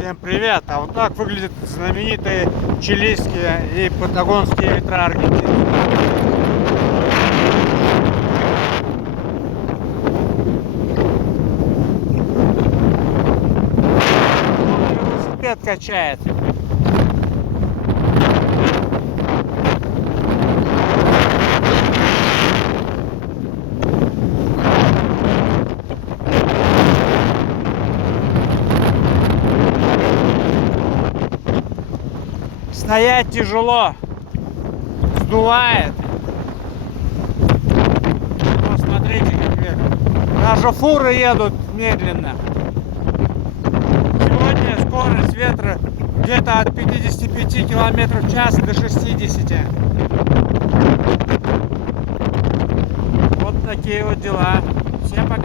Всем привет! А вот так выглядят знаменитые чилийские и патагонские ветра Аргентины. Велосипед качает. Стоять тяжело, сдувает. Посмотрите, как вверх. Даже фуры едут медленно. Сегодня скорость ветра где-то от 55 км в час до 60. Вот такие вот дела. Всем пока.